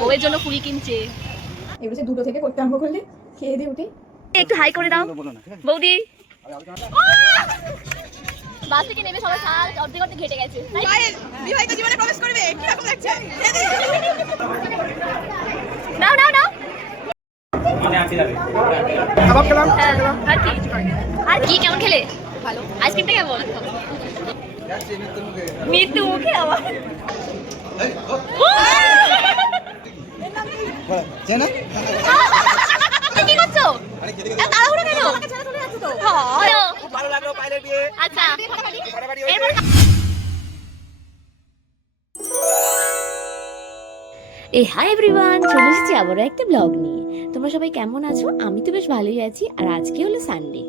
বউয়ের জন্য ফুল কিনছে। এগুলো সে দুটো থেকে করতে আরম্ভ করলে খেয়ে দিয়ে উঠে একটু হাই করে দাও বৌদি। বাস থেকে নেমে সবাই শাল অর্ধেক অর্ধেক ঘেটে গেছে। বিবাহিত জীবনে প্রবেশ করবে কি রকম লাগছে? নাও নাও নাও। কাবাব খেলাম। আর কি কেমন খেলে? ভালো। আইসক্রিমটা কেমন? মৃত্যু মুখে আবার কি করছো? তাড়াহুড়ো কেন? ভালো লাগলো পাইলের বিয়ে। আচ্ছা হাই এভরিওয়ান, চলে এসেছি আবারও একটা ব্লগ নিয়ে। তোমরা সবাই কেমন আছো? আমি তো বেশ ভালোই আছি। আর আজকে হলো সানডে।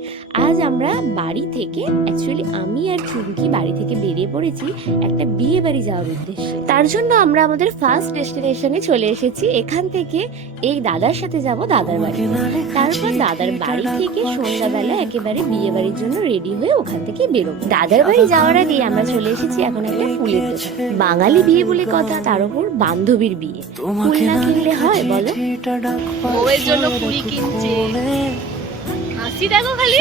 আজ আমরা বাড়ি থেকে অ্যাকচুয়ালি আমি আর চুমকি বাড়ি থেকে বেরিয়ে পড়েছি একটা বিয়ে বাড়ি যাওয়ার উদ্দেশ্যে। তার জন্য আমরা আমাদের ফার্স্ট ডেস্টিনেশনে চলে এসেছি। এখান থেকে এই দাদার সাথে যাব দাদার বাড়ি, তারপর দাদার বাড়ি থেকে সন্ধ্যাবেলা একেবারে বিয়ে বাড়ির জন্য রেডি হয়ে ওখান থেকে বেরোবো। দাদার বাড়ি যাওয়ার আগে আমরা চলে এসেছি এখন একটা ফুলের দোকান। বাঙালি বিয়ে বলে কথা, তার উপর বান্ধবীর বিয়ে, ফুল না কিনলে হয় বলো? বউয়ের জন্য ফুল কিনছে, হাসি দেখো খালি।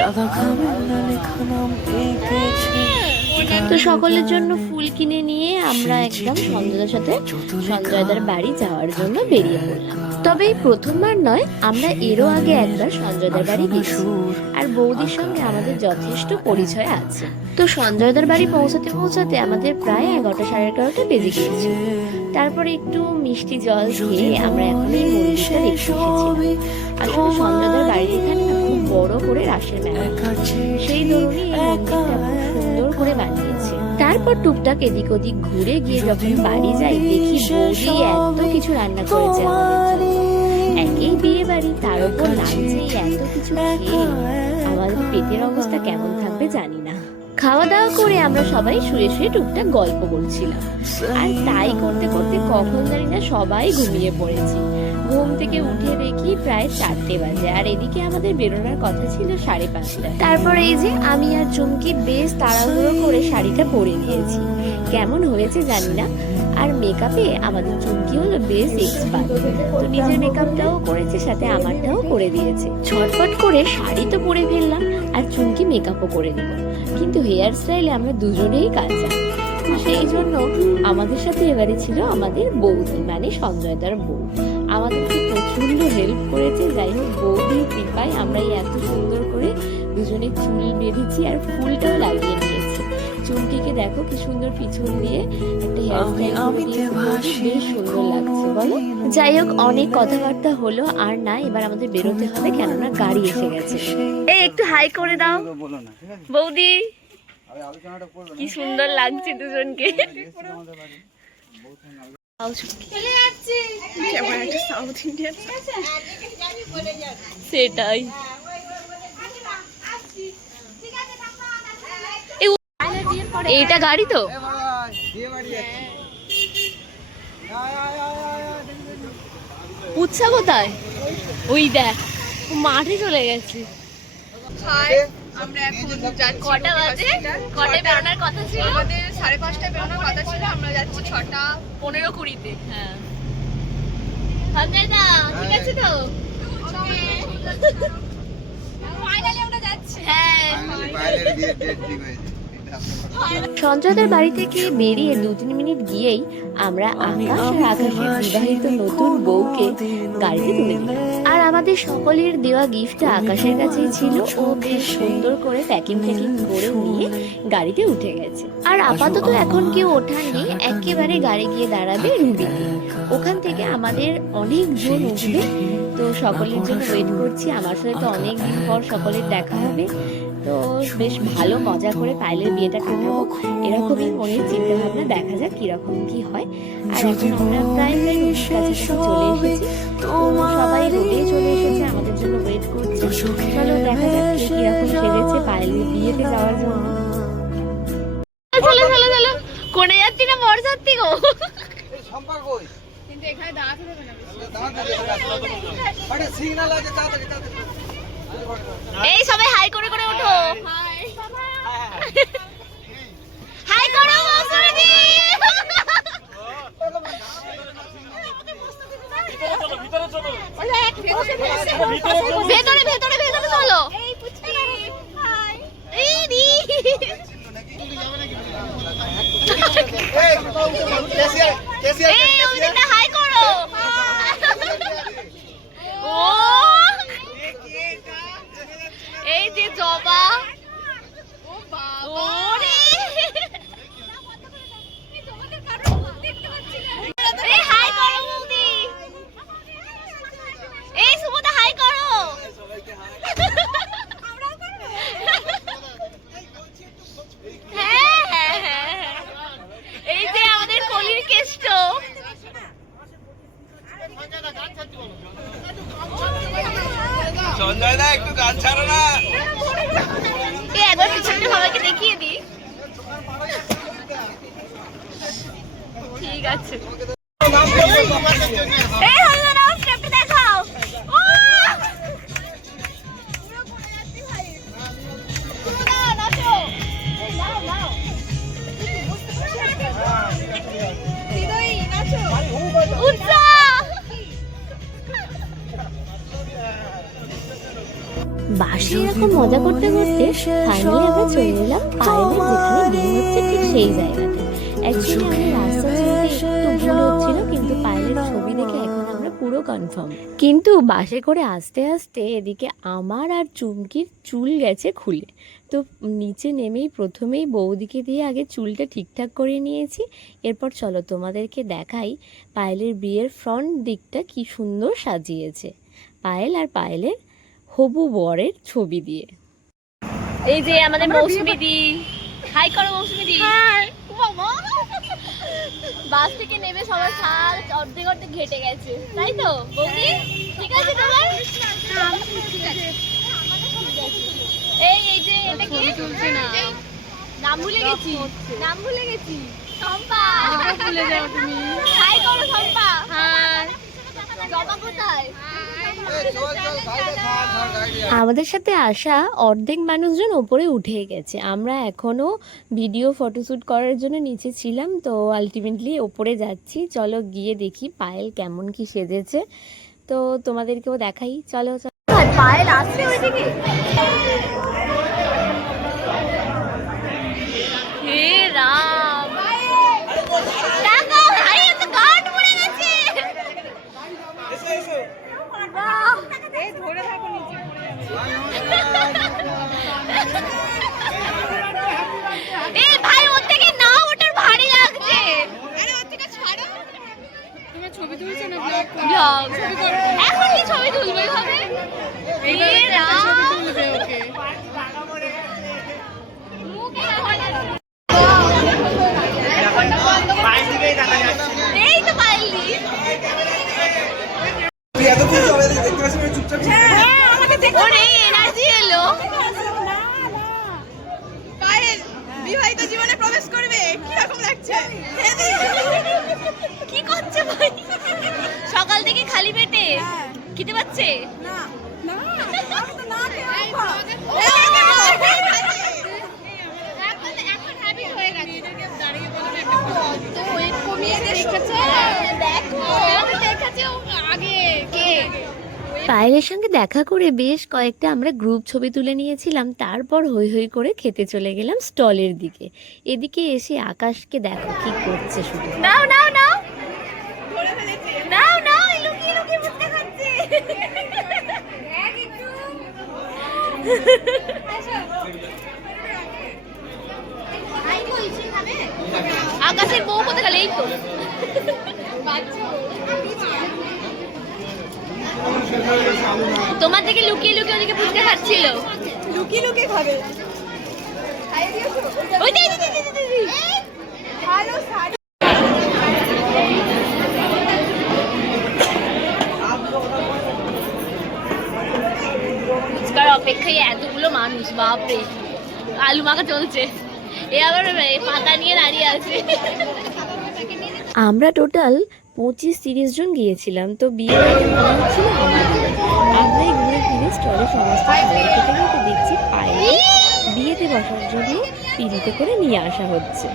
তো সকলের জন্য ফুল কিনে নিয়ে আমরা একদম সঞ্জয়ের সাথে সঞ্জয়দার বাড়ি যাওয়ার জন্য বেরিয়ে পড়লাম। তবে এই প্রথমবার নয়, আমরা এরও আগে একবার সঞ্জয়দার বাড়ি গেছি আর বৌদির সঙ্গে আমাদের যথেষ্ট পরিচয় আছে। তো সঞ্জয়দার বাড়ি পৌঁছাতে পৌঁছাতে আমাদের প্রায় 11টা সাড়ে 11টা বেজে গিয়েছিল। তারপরে একটু মিষ্টি জল খেয়ে আমরা এখন এই মন্দিরটা দেখতে এসেছিলাম। আসলে সঞ্জয়দার বাড়ির এখানে না খুব বড় করে রাসের মেলা, সেই ধরুনই এই মন্দিরটা খুব সুন্দর করে বানিয়েছে। তারপর টুকটাক এদিক ওদিক ঘুরে গিয়ে যখন বাড়ি যাই দেখি বৌদি এত কিছু রান্না করেছে আমাদের জন্য। একেই বিয়ে বাড়ি, তার উপর লাঞ্চে এত কিছু খেয়ে আমাদের পেটের অবস্থা কেমন থাকবে জানি না। খাওয়া দাওয়া করে আমরা সবাই শুয়ে শুয়ে টুকটাক গল্প করছিলাম, আর তাই করতে করতে কখন জানি না সবাই ঘুমিয়ে পড়েছি। ঘুম থেকে উঠে দেখি প্রায় 4টে বাজে, আর এদিকে আমাদের বেরোনোর কথা ছিল 5:30। তারপর এই যে আমি আর চুমকি বেশ তাড়াহুড়ো করে শাড়িটা পরে নিয়েছি। কেমন হয়েছে জানি না। আর মেকআপে আমাদের চুমকি হলো বেশ এক্সপার্ট, তো নিজের মেকআপটাও করেছে, সাথে আমারটাও করে দিয়েছে। ছটফট করে শাড়ি তো পরে ফেললাম আর চুমকি মেকআপও করে দিল, কিন্তু হেয়ার স্টাইলে আমরা দুজনেই কাঁচা। সেই জন্য আমাদের সাথে এবারে ছিল আমাদের বৌদি, মানে সঞ্জয়দার বউ। আমাদেরকে প্রচন্ড হেল্প করেছে। যাই হোক, বৌদির কৃপায় আমরা এত সুন্দর করে দুজনে চুল বেঁধেছি আর ফুলটাও লাগিয়ে নিয়েছি। চুলটিকে দেখো কি সুন্দর পিছন দিয়ে একটা হেয়ার স্টাইল বেশ সুন্দর লাগছে বলো। যাই হোক, অনেক কথাবার্তা হলো, আর না এবার আমাদের বেরোতে হবে, কেননা গাড়ি এসে গেছে। এই একটু হাই করে দাও বৌদি, কি সুন্দর লাগছে দুজনকে। সেটাই। এইটা গাড়ি তো উৎসা কোথায়? ওই দেখ মাঠে চলে গেছে। আমরা এখন যাচ্ছি। কটা বাজে? কটায় বেরোনোর কথা ছিল? আমাদের 5:30টায় বেরোনোর কথা ছিল, আমরা যাচ্ছি 6:15-20। হ্যাঁ সঞ্জয়দা ঠিক আছে তো? ফাইনালি আমরা যাচ্ছি। হ্যাঁ, সঞ্জয়দার বাড়ি থেকে বেরিয়ে 2-3 মিনিট গিয়েই আমরা আকাশ আর আকাশের বিবাহিত নতুন বউকে গাড়িতে তুলে দিলাম। আর আমাদের সকলের দেওয়া গিফটটা আকাশের কাছেই ছিল। ও বেশ সুন্দর করে প্যাকিং করে নিয়ে গাড়িতে উঠে গেছে। আর আপাতত এখন কেউ ওঠার নেই, একেবারে গাড়ি গিয়ে দাঁড়াবে রুবিতে। ওখান থেকে আমাদের অনেকজন উঠবে, তো সকলের জন্য ওয়েট করছি। আমার সাথে তো অনেকদিন পর সকলের দেখা হবে, তো বেশ ভালো মজা করে পায়েলের বিয়েটা কাটাবো, এরকমই মনের চিন্তা ভাবনা। দেখা যাক কিরকম কি হয়। আর এখন আমরা প্রায় রুবির কাছাকাছি চলে এসেছি, তো সবাই রুবে চলে এসেছে, আমাদের জন্য ওয়েট করছে। চলো দেখা যাক কে কিরকম সেজেছে পায়েলের বিয়েতে যাওয়ার জন্য। চলো চলো চলো, কোনে যাচ্ছি না বর যাচ্ছি গো। কিন্তু এখানে দাঁড়াতে হবে না। এই সবাই হাই করে করে ওঠো। হাই করো বৌদি। ভেতরে ভেতরে ভেতরে চলো। হাই করো। ও এই যে জবা। সঞ্জয় দা একটু গান ছাড়ো না। একবার পিছনে সবাইকে দেখিয়ে দিই। ঠিক আছে। দেখাও। বাসে এরকম মজা করতে করতে ফাইনালি আমরা চলে এলাম পায়েলের যেখানে বিয়ে হচ্ছে ঠিক সেই জায়গাতে। অ্যাকচুয়ালি আমরা রাস্তা চিনতে একটু ভুল হচ্ছিল, কিন্তু পায়েলের ছবি দেখে এখন আমরা পুরো কনফার্ম। কিন্তু বাসে করে আস্তে আস্তে এদিকে আমার আর চুমকির চুল গেছে খুলে। তো নিচে নেমেই প্রথমেই বৌদিকে দিয়ে আগে চুলটা ঠিকঠাক করে নিয়েছি। এরপর চলো তোমাদেরকে দেখাই পায়েলের বিয়ের ফ্রন্ট দিকটা কি সুন্দর সাজিয়েছে পায়েল আর পায়েলের হবু বরের ছবি দিয়ে। এই যে আমাদের মৌসুমী দি। হাই করো মৌসুমী দি। বাস থেকে নেমে সবার শাল অর্ধেক অর্ধেক ঘেটে গেছে, তাই তো বৌদি? ঠিক আছে তোমার? এই যে এটা কি? নাম ভুলে গেছি, নাম ভুলে গেছি। শম্পা। ভুলে যাও তুমি। হাই করো শম্পা। হাই। জবা কোথায়? আমাদের সাথে আসা অর্ধেক মানুষজন ওপরে উঠে গেছে। আমরা এখনো ভিডিও ফটোশ্যুট করার জন্য নিচে ছিলাম, তো আলটিমেটলি ওপরে যাচ্ছি। চলো গিয়ে দেখি পায়েল কেমন কি সেজেছে, তো তোমাদেরকেও দেখাই। চলো চলো। পায়েল আসছে ওইদিকে। হে রাম, দেখো ভাই এত গার্ড পড়ে গেছে। ভাই ওর থেকে না, ওটার ভারী লাগছে। ছবি তুলছো না? এখন কি ছবি তুলবে হবে? এই তো পাইলি। এনার্জি এলো। বিবাহিত জীবনে প্রবেশ করবে, কিরকম লাগছে? কি করছে ভাই? সকাল থেকে খালি পেটে খেতে পাচ্ছে না না এখন হ্যাবিট হয়ে গেছে। দাঁড়িয়ে বলে তো ওয়েট কমিয়ে দেখেছে। দেখো আমি দেখেছি আগে কে। পায়েলের সঙ্গে দেখা করে বেশ কয়েকটা আমরা গ্রুপ ছবি তুলে নিয়েছিলাম। তারপর হই হই করে খেতে চলে গেলাম স্টলের দিকে। এদিকে এসে আকাশকে দেখো কি করছে শুধু। নাও নাও নাও নাও নাও, লুকিয়ে লুকিয়ে মুখটা খাচ্ছে। আকাশের বউ কোথায় গেল? এই তো তোমার থেকে লুকিয়ে লুকিয়ে ওদিকে ফুচকা খাচ্ছিল। লুকিয়ে লুকিয়ে খাবে। ওই দে ভালো শাড়ি। ফুচকার অপেক্ষায় এতগুলো মানুষ, বাপরে। আলু মাখা চলছে, এ আবার পাতা নিয়ে দাঁড়িয়ে আছে। আমরা টোটাল 25-30 জন গিয়েছিলাম। তো বিয়ে ছিল আমরা ঘুরে ফিরে স্টলে সমস্ত খাবার খেতে খেতে দেখছি পায়ে বিয়েতে বসার জন্য পিড়িতে করে নিয়ে আসা হচ্ছে।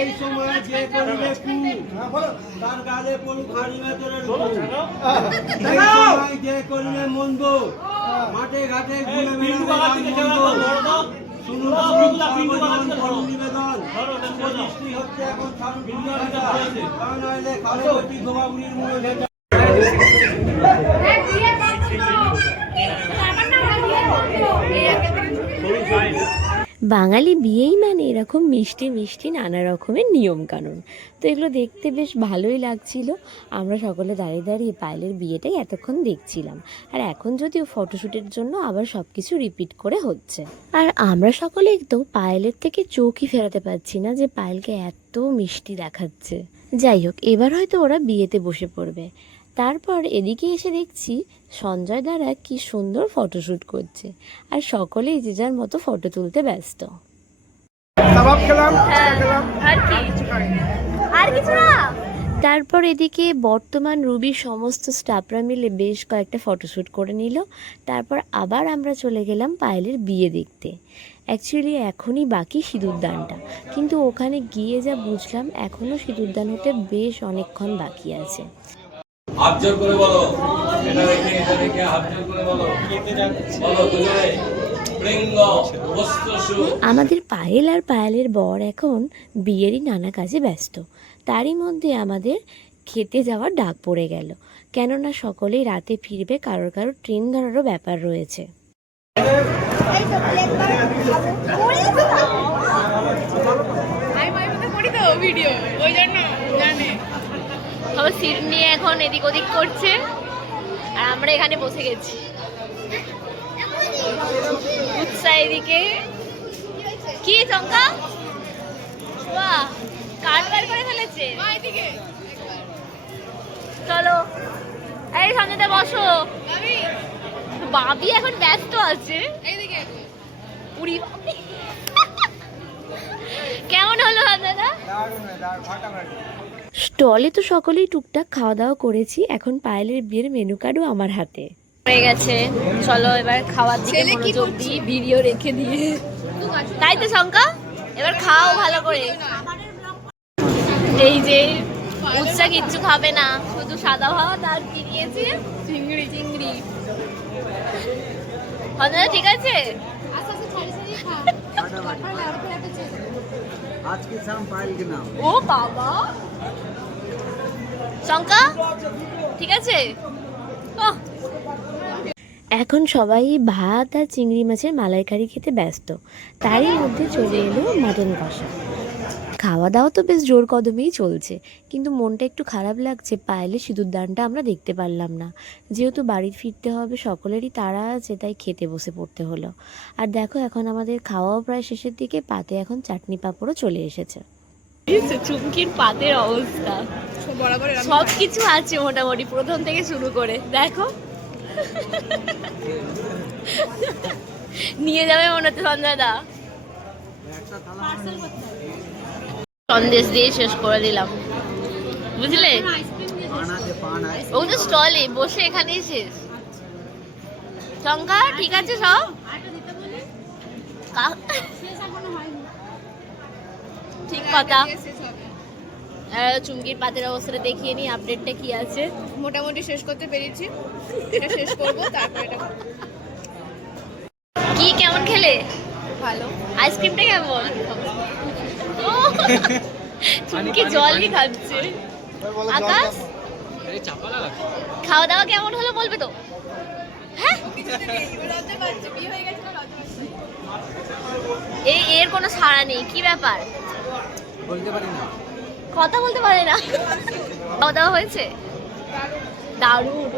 এই সময় যে করিবে তার গালে পড়ু খাড়ি মেতরের এই সময় যে করিবে মন্দ মাঠে ঘাটে ঘুরে বেড়াবে শুনুন করুন নিবেদন দৃষ্টি হচ্ছে এখন কারণ নইলে কালে বটি গোবাবুড়ির মুখে বাঙালি বিয়েই মানে এরকম মিষ্টি মিষ্টি নানা রকমের নিয়ম কানুন। তো এগুলো দেখতে বেশ ভালোই লাগছিল। আমরা সকলে দাঁড়িয়ে দাঁড়িয়ে পায়েলের বিয়েটাই এতক্ষণ দেখছিলাম। আর এখন যদিও ফটোশ্যুটের জন্য আবার সব কিছু রিপিট করে হচ্ছে। আর আমরা সকলেই তো পায়েলের থেকে চোখই ফেরাতে পারছি না যে পায়েলকে এত মিষ্টি দেখাচ্ছে। যাই হোক, এবার হয়তো ওরা বিয়েতে বসে পড়বে। তারপর এদিকে এসে দেখছি সঞ্জয় দ্বারা কি সুন্দর ফটোশ্যুট করছে, আর সকলেই যে যার মতো ফটো তুলতে ব্যস্ত। তারপর এদিকে বর্তমান রুবির সমস্ত স্টাফরা মিলে বেশ কয়েকটা ফটোশ্যুট করে নিল। তারপর আবার আমরা চলে গেলাম পায়েলের বিয়ে দেখতে। অ্যাকচুয়ালি এখনই বাকি সিঁদুরদানটা, কিন্তু ওখানে গিয়ে যা বুঝলাম এখনও সিঁদুরদান হতে বেশ অনেকক্ষণ বাকি আছে। হাত জোর করে বলো, এটা রেখে হাত জোর করে বলো, বলো দুজনে বৃঙ্গ বস্ত্রসু। আমাদের পায়েল আর পায়েলের বর এখন বিয়েরই নানা কাজে ব্যস্ত। তারই মধ্যে আমাদের খেতে যাওয়ার ডাক পড়ে গেল, কেননা সকলেই রাতে ফিরবে, কারোর কারোর ট্রেন ধরারও ব্যাপার রয়েছে। ভিডিও ওই জন্য জানে সবাই সিট নিয়ে এখন এদিক ওদিক করছে, আর আমরা এখানে বসে গেছি। উৎসাহ এদিকে কি চঙ্কা বাহ কারবার করে ফেলেছে। চলো এই সঞ্জয়দা বসো। বাবি এখন ব্যস্ত আছে। পুরি কেমন হলো দাদা? স্টলে তো সকলেই টুকটাক খাওয়া দাওয়া করেছি। এখন পায়েলের বিয়ের মেনু কার্ডও আমার হাতে হয়ে গেছে। চলো এবার খাওয়ার দিকে মনোযোগ দিই, ভিডিও রেখে দিয়ে। তাই তো শঙ্কা, এবার খাও ভালো করে। এই যে উৎসা কিচ্ছু খাবে না, শুধু সাদা ভাত আর কি নিয়েছি চিংড়ি। ঠিক আছে, আজকে শাম পায়েল के नाम। ও বাবা শঙ্কা ঠিক আছে। এখন সবাই ভাত আর চিংড়ি মাছের মালাইকারি খেতে ব্যস্ত। তারই মধ্যে চলে এলো মাটন কষা। খাওয়া দাওয়া তো বেশ জোর কদমেই চলছে, কিন্তু মনটা একটু খারাপ লাগছে পায়েলের সিঁদুরদানটা আমরা দেখতে পারলাম না। যেহেতু বাড়ি ফিরতে হবে, সকলেরই তাড়া আছে, তাই খেতে বসে পড়তে হলো। আর দেখো এখন আমাদের খাওয়াও প্রায় শেষের দিকে, পাতে এখন চাটনি পাঁপড়ও চলে এসেছে। চুমকির পাতের অবস্থা সব কিছু আছে মোটামুটি, প্রথম থেকে শুরু করে দেখো। নিয়ে যাবে মনে হচ্ছে সঞ্জয় দা। সন্দেশ দিয়ে শেষ করে দিলাম, বুঝলে? ও তো স্টলে বসে এখানেই শেষ। শঙ্কা ঠিক আছে সব? ঠিক কথা। চুমকির পাতের অবস্থাটা দেখিয়ে নি, আপডেটটা কি আছে। মোটামুটি শেষ করতে পেরেছি, এটা শেষ করবো তারপর এটা। কি কেমন খেলে? ভালো। আইসক্রিমটা কেমন? চুমকি জলই খাচ্ছে। আকাশ খাওয়া দাওয়া কেমন হলো বলবে তো? হ্যাঁ এর কোনো সাড়া নেই, কি ব্যাপার? বলতে পারি না, কথা বলতে পারে না। খাওয়া দাওয়া হয়েছে? দারুণ।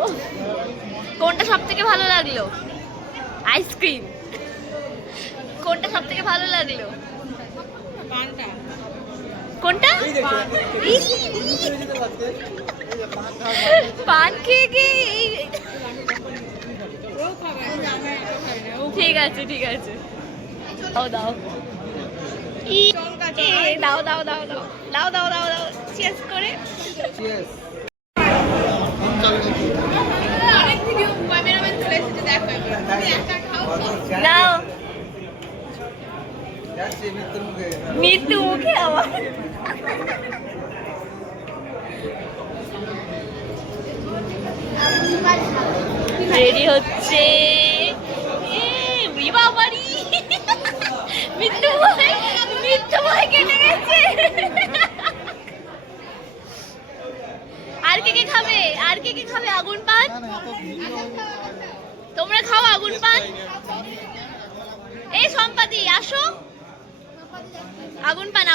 কোনটা সব থেকে ভালো লাগলো? আইসক্রিম কোনটা সব থেকে ভালো লাগলো? কোনটা? পান খেয়ে গিয়ে ঠিক আছে ঠিক আছে দাও দাও দাও দাও দাও দাও দাও দাও দাও দাও চেস করে Cheers. অনেক ভিডিও ক্যামেরাম্যান চলে এসেছে দেখো এবার তুমি একা খাও নাও যাচ্ছে মৃত্যুর মুখে। মৃত্যু মুখে আবার রেডি হচ্ছে বাবারি মৃত্যু ভয় কেটে গেছে আর কে কে খাবে আর কে কে খাবে আগুন পান তোমরা খাও আগুন পান এই সম্পাদি আসো আগুন পান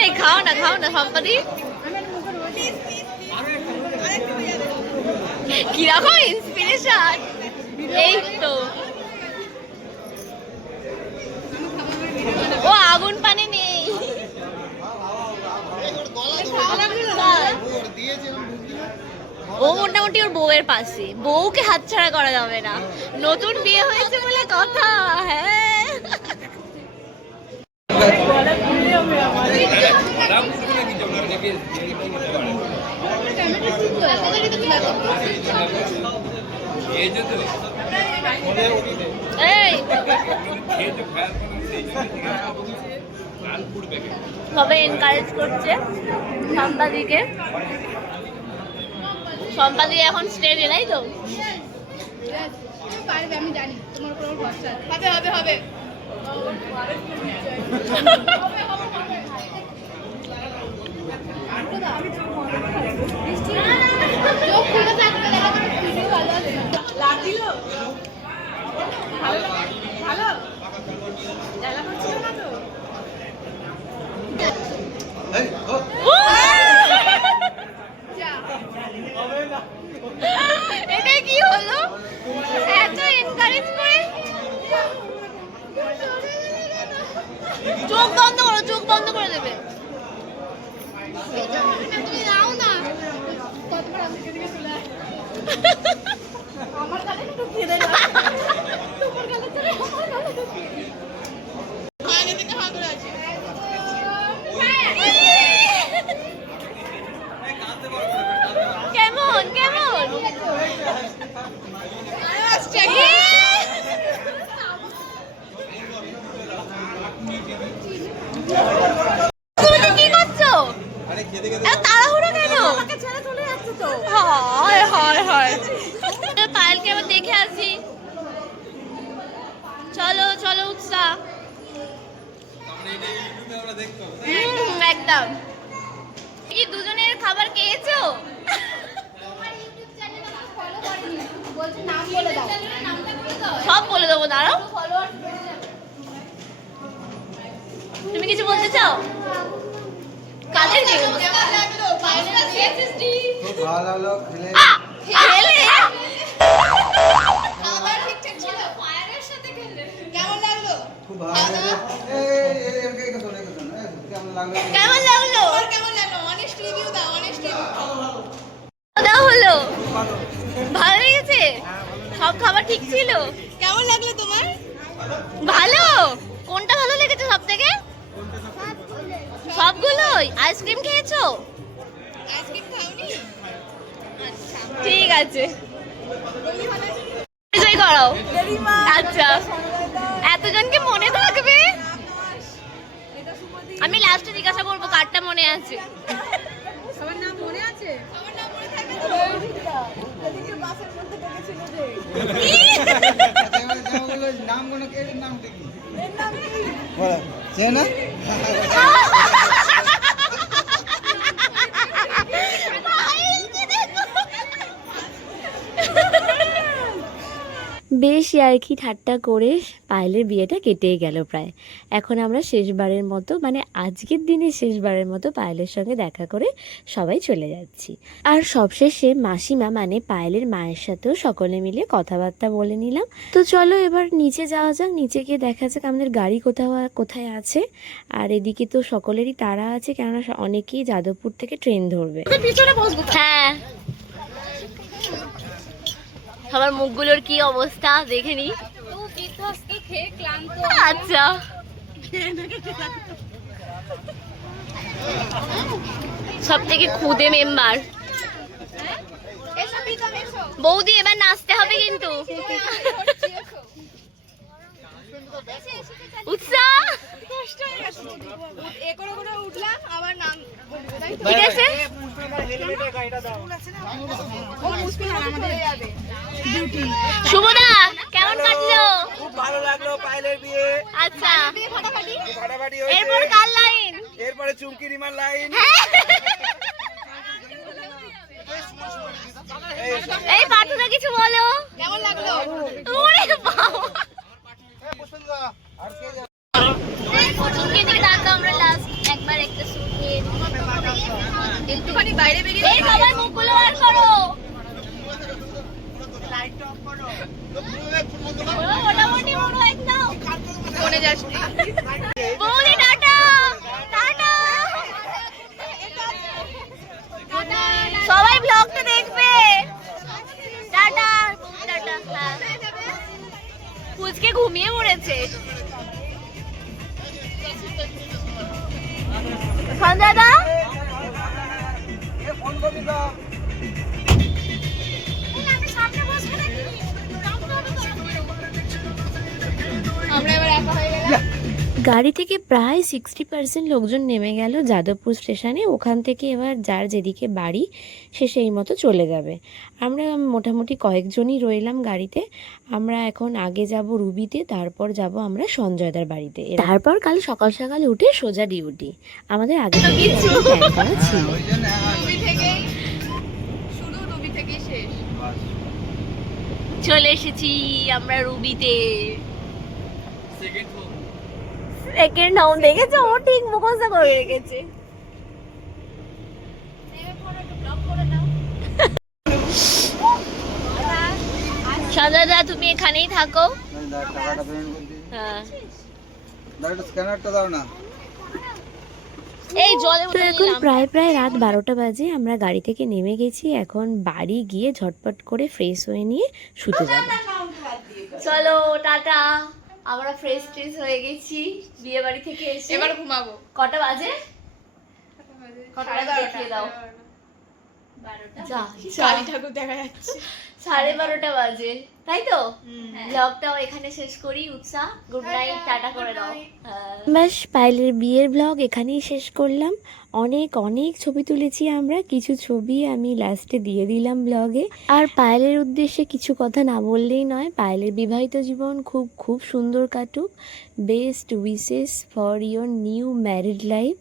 এই খাও না সম্পাদি কিরকম ইন্সপিরেশন এই তো ও আগুন পানে নেই ও মোটামুটি ওর বউয়ের পাশে বউকে হাতছাড়া করা যাবে না নতুন বিয়ে হয়েছে বলে কথা হ্যাঁ এই সবাই এনকারেজ করছে সম্পাদি এখন স্টেজে নাই তো পারবে আমি জানি তোমার উপর ভরসা আছে হবে চোখ খুলে থাকবে দেখো ভিডিও ভালো আছে লাগিল ভালো জ্বালা করছিল না তো এই, ও, যা এটা কি হলো এত এনকারেজ করে চোখ বন্ধ করে দেবে তুমি দাও না কতবার আমি এদিকে চলে আসি আমার গালে ঢুকিয়ে দেয় তোমার গালে চলে আমার গালে ঢুকিয়ে খানে থেকে হাত ধরে আছে কেমন তুমি কি করছো আরে খেতে খেতে এত তাড়াহুড়ো কেন আমাকে ছেড়ে চলে যাচ্ছে তো হয় পায়েলকে আবার দেখে আসি চলো উৎসাহ একদম কি দুজনের খাবার খেয়েছো সব বলে দেবো দাঁড়াও তুমি কিছু বলতে চাও কাদের খুব ভালো লাগলো খেলে। খেলে খুব ভালো লাগলো। এই, শোনো, কেমন লাগলো? কেমন লাগলো দেওয়া হলো ভালো লেগেছে সব খাবার ঠিক ছিল কেমন লাগলো তোমার ভালো কোনটা ভালো লেগেছে সব থেকে সবগুলোই আইসক্রিম খেয়েছো আইসক্রিম খাওনি ঠিক আছে পরিচয় করাও আচ্ছা এতজনকে মনে থাকবে আমি লাস্টে জিজ্ঞাসা করবো কারটা মনে আছে সবার নাম মনে আছে সবার নাম মনে থাকে এদিকে বাসের মধ্যে ঢুকেছিল যে যেমন নামগুলো এর নাম দেখি বলো সে না বেশ ইয়ার্কি ঠাট্টা করে পায়েলের বিয়েটা কেটেই গেল প্রায়। এখন আমরা শেষবারের মতো, মানে আজকের দিনে শেষবারের মতো পায়েলের সঙ্গে দেখা করে সবাই চলে যাচ্ছি। আর সবশেষে মাসিমা মানে পায়েলের মায়ের সাথেও সকলে মিলে কথাবার্তা বলে নিলাম। তো চলো এবার নিচে যাওয়া যাক, নিচে গিয়ে দেখা যাক আমাদের গাড়ি কোথায় আছে। আর এদিকে তো সকলেরই তাড়া আছে, কেননা অনেকেই যাদবপুর থেকে ট্রেন ধরবে। পিছনে বসবো। হ্যাঁ, সবার মুখগুলোর কি অবস্থা দেখে নি। বিধ্বস্ত খেয়ে ক্লান্ত। আচ্ছা, সব থেকে খুদে মেম্বার এসো প্রীতম এসো। বৌদি, এবার নাচতে হবে কিন্তু। উৎসাহ কষ্ট হয়ে গেছে। এ করে করে উঠলাম আবার নাম বলবো, তাই তো? ঠিক আছে। ও মুশকিল না, আমাদের যাবে ডিউটি। শুভদা কেমন কাটলো? খুব ভালো লাগলো পায়েলের বিয়ে। আচ্ছা, বিয়ে ফাটাফাটি। ফাটাফাটি এরপর হয়েছে। কার লাইন? এরপরে চুমকি রিমার লাইন। এই পাঠুদা কিছু বলো। কেমন লাগলো? ওরে বাবা, আর কে যাবে? চুমকি দিকে তাকাও, আমরা লাস্ট একবার একটা শুট নিয়ে একটুখানি বাইরে বেরিয়ে এই সবাই মুখগুলো বার করো। মোটামুটি বড় একদম। ফোনে যাচ্ছি। বৌদি টাটা টাটা। সবাই ব্লগটা দেখবে। Tata tata. হ্যাঁ, পুচকে ঘুমিয়ে পড়েছে। সঞ্জয় দা এ ফোন করবি তো? আমরা এবার একা হয়ে গেলাম। গাড়ি থেকে প্রায় 60% লোকজন নেমে গেল যাদবপুর স্টেশনে। ওখান থেকে এবার যার যেদিকে বাড়ি সে সেই মতো চলে যাবে। আমরা মোটামুটি কয়েকজনই রইলাম গাড়িতে। আমরা এখন আগে যাব রুবিতে, তারপর যাব আমরা সঞ্জয়দার বাড়িতে, তারপর কাল সকাল সকাল উঠে সোজা ডিউটি। আমাদের আগে থেকে প্ল্যান করা ছিল। ওই জন্য রুবি থেকেই শুরু, রুবি থেকেই শেষ। চলে এসেছি আমরা রুবিতে। Second home. সেকেন্ড হোম দেখেছো, ও ঠিক মুখস্থ করে রেখেছে। সঞ্জয় দা তুমি এখানেই থাকো। টাকাটা পেমেন্ট করতে। হ্যাঁ, দাঁড়া স্ক্যানারটা দাও না। এই জলে তো এখন প্রায় রাত 12টা বাজে। আমরা গাড়ি থেকে নেমে গেছি, এখন বাড়ি গিয়ে ঝটপট করে ফ্রেশ হয়ে নিয়ে শুতে যাব। চলো টাটা। আমরা ফ্রেশ হয়ে গেছি বিয়ে বাড়ি থেকে এসে। এবার ঘুমাবো। কটা বাজে? কটা বাজে দেখিয়ে দাও। যা, কালী ঠাকুর দেখা যাচ্ছে। 12:30 বাজে, তাই তো? ব্লগটাও এখানে শেষ করি। উৎসাহ গুড নাইট, টাটা করে দাও। ব্যাস, পায়েলের বিয়ের ব্লগ এখানেই শেষ করলাম। অনেক ছবি তুলেছি আমরা, কিছু ছবি আমি লাস্টে দিয়ে দিলাম ব্লগে। আর পায়েলের উদ্দেশ্যে কিছু কথা না বললেই নয়, পায়েলের বিবাহিত জীবন খুব সুন্দর কাটুক। Best wishes for your new married life.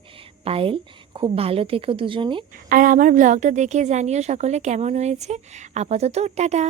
Payel, খুব ভালো থেকো দুজনে। আর আমার ব্লগটা দেখে জানিও সকলে কেমন হয়েছে। আপাতত টাটা।